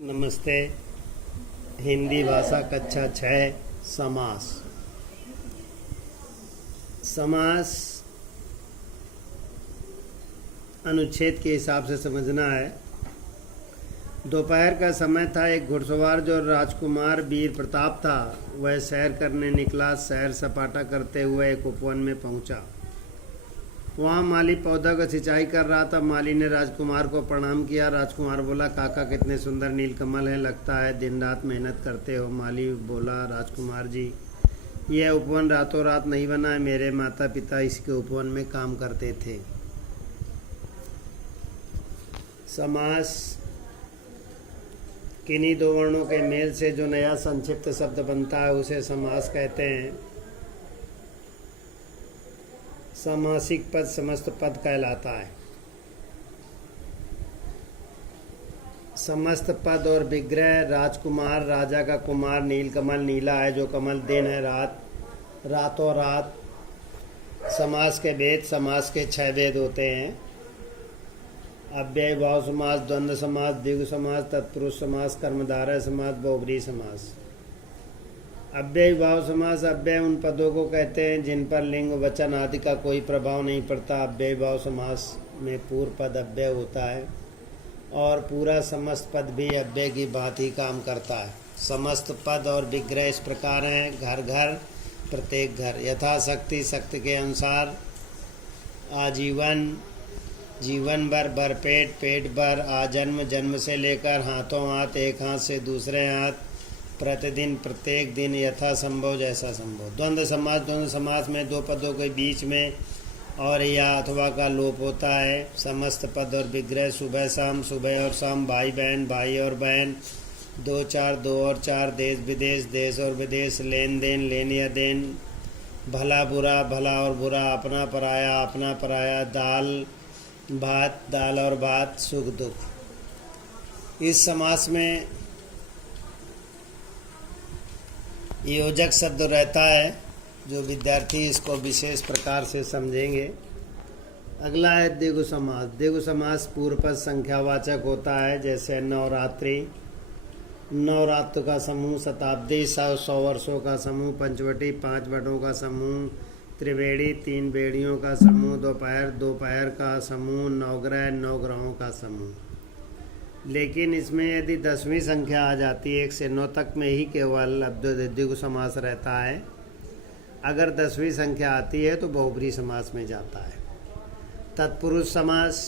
नमस्ते। हिंदी भाषा कक्षा 6 समास। समास अनुच्छेद के हिसाब से समझना है। दोपहर का समय था। एक घुड़सवार जो राजकुमार वीर प्रताप था वह सैर करने निकला। सैर सपाटा करते हुए एक उपवन में पहुंचा। वहाँ माली पौधा का सिंचाई कर रहा था। माली ने राजकुमार को प्रणाम किया। राजकुमार बोला, काका कितने सुंदर नीलकमल हैं, लगता है दिन रात मेहनत करते हो। माली बोला, राजकुमार जी, यह उपवन रातों रात नहीं बना है। मेरे माता पिता इसके उपवन में काम करते थे। समास किन्हीं दो वर्णों के मेल से जो नया संक्षिप्त शब्द बनता है उसे समास कहते हैं। समासिक पद समस्त पद कहलाता है। समस्त पद और विग्रह। राजकुमार, राजा का कुमार। नीलकमल, नीला है जो कमल। दिन है रात, रातों रात। समास के भेद। समास के 6 भेद होते हैं। अव्यय भाव समास, द्वंद्व समास, द्विगु समास, तत्पुरुष समास, कर्मधारय समास, बहुब्रीहि समास। अव्यय भाव समास। अव्यय उन पदों को कहते हैं जिन पर लिंग वचन आदि का कोई प्रभाव नहीं पड़ता। अव्यय भाव समास में पूर्व पद अव्यय होता है और पूरा समस्त पद भी अव्यय की बात ही काम करता है। समस्त पद और विग्रह इस प्रकार हैं। घर घर, प्रत्येक घर। यथाशक्ति, शक्ति के अनुसार। आजीवन, जीवन भर। भरपेट, पेट भर। आजन्म, जन्म से लेकर। हाथों हाथ, एक हाथ से दूसरे हाथ। प्रतिदिन, प्रत्येक दिन। यथा संभव, जैसा संभव। द्वंद्व समास। द्वंद्व समास में दो पदों के बीच में और या अथवा का लोप होता है। समस्त पद और विग्रह। सुबह शाम, सुबह और शाम। भाई बहन, भाई और बहन। दो चार, दो और चार। देश विदेश, देश और विदेश। लेन देन, लेन या देन। भला बुरा, भला और बुरा। अपना पराया, अपना पराया। दाल भात, दाल और भात। सुख दुख। इस समास में योजक शब्द रहता है जो विद्यार्थी इसको विशेष प्रकार से समझेंगे। अगला है द्विगु समास। द्विगु समास पूर्व पद संख्यावाचक होता है। जैसे नवरात्रि, नवरात्र का समूह। शताब्दी, 100 वर्षों का समूह। पंचवटी, 5 वटों का समूह। त्रिवेणी, 3 बेड़ियों का समूह। दोपहर, दोपहर का समूह। नवग्रह, 9 ग्रहों का समूह। लेकिन इसमें यदि 10वीं संख्या आ जाती है, 1 से 9 तक में ही केवल द्विगु समास रहता है। अगर 10वीं संख्या आती है तो बहुब्रीहि समास में जाता है। तत्पुरुष समास।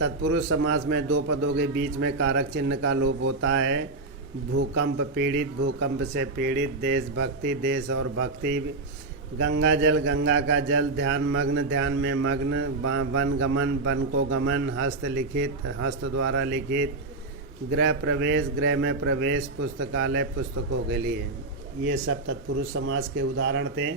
तत्पुरुष समास में 2 पदों के बीच में कारक चिन्ह का लोप होता है। भूकंप पीड़ित, भूकंप से पीड़ित। देशभक्ति, देश और भक्ति। गंगा जल, गंगा का जल। ध्यान मग्न, ध्यान में मग्न। वन गमन, वन को गमन। हस्त लिखित, हस्त द्वारा लिखित। गृह प्रवेश, गृह में प्रवेश। पुस्तकालय, पुस्तकों के लिए। ये सब तत्पुरुष समास के उदाहरण थे।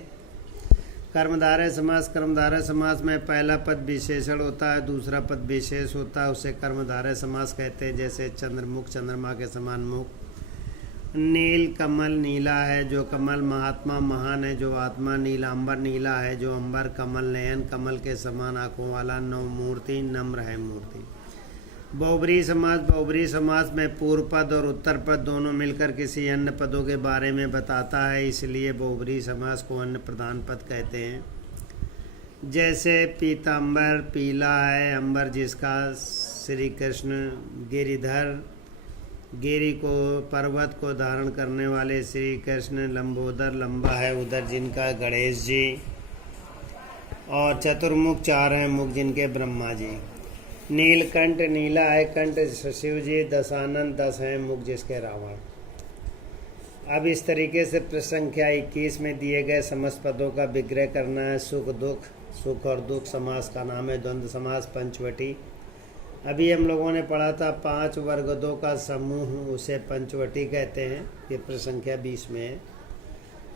कर्मधारय समास। कर्मधारय समास में पहला पद विशेषण होता है, दूसरा पद विशेष होता है, उसे कर्मधारय समास कहते हैं। जैसे चंद्रमुख, चंद्रमा के समान मुख। नील कमल, नीला है जो कमल। महात्मा, महान है जो आत्मा। नीलांबर, नीला है जो अंबर। कमल नयन, कमल के समान आँखों वाला। नव मूर्ति, नम्र है मूर्ति। बहुब्रीहि समास। बहुब्रीहि समास में पूर्व पद और उत्तर पद दोनों मिलकर किसी अन्य पदों के बारे में बताता है, इसलिए बहुब्रीहि समास को अन्य प्रधान पद कहते हैं। जैसे पीताम्बर, पीला है अंबर जिसका। श्री कृष्ण गिरिधर, गिरि को, पर्वत को धारण करने वाले श्री कृष्ण। लंबोदर, लंबा है उदर जिनका गणेश जी। और चतुर्मुख, 4 हैं मुख जिनके ब्रह्मा जी। नीलकंठ, नीला है कंठ शिव जी। दशानन, 10 हैं मुख जिसके रावण। अब इस तरीके से प्रश्न संख्या 21 में दिए गए समस्त पदों का विग्रह करना है। सुख दुख। सुख और दुख समास का नाम है। द्वंद्व समास, पंचवटी। अभी हम लोगों ने पढ़ा था 5 वर्गदों का समूह, उसे पंचवटी कहते हैं। ये प्रश्न संख्या 20 में है।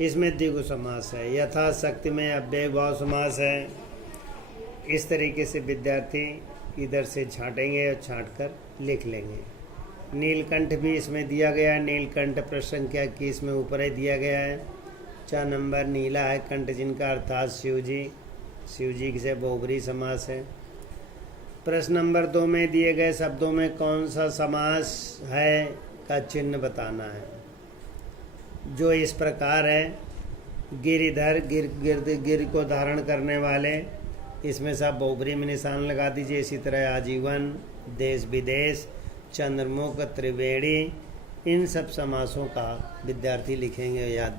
इसमें द्विगु समास है। यथाशक्ति में अव्यय भाव समास है। इस तरीके से विद्यार्थी इधर से छांटेंगे और छांट कर लिख लेंगे। नीलकंठ भी इसमें दिया गया है। नीलकंठ प्रश्न संख्या 21 में ऊपर ही दिया गया है। 4 नंबर। नीला है कंठ जिनका, अर्थात शिव जी। शिव जी से बहुब्रीहि समास है। प्रश्न नंबर 2 में दिए गए शब्दों में कौन सा समास है? का चिन्ह बताना है, जो इस प्रकार है। गिरिधर, गिर को धारण करने वाले, इसमें सब बहुब्री में निशान लगा दीजिए। इसी तरह आजीवन, देश विदेश, चंद्रमुख, त्रिवेणी, इन सब समासों का विद्यार्थी लिखेंगे याद।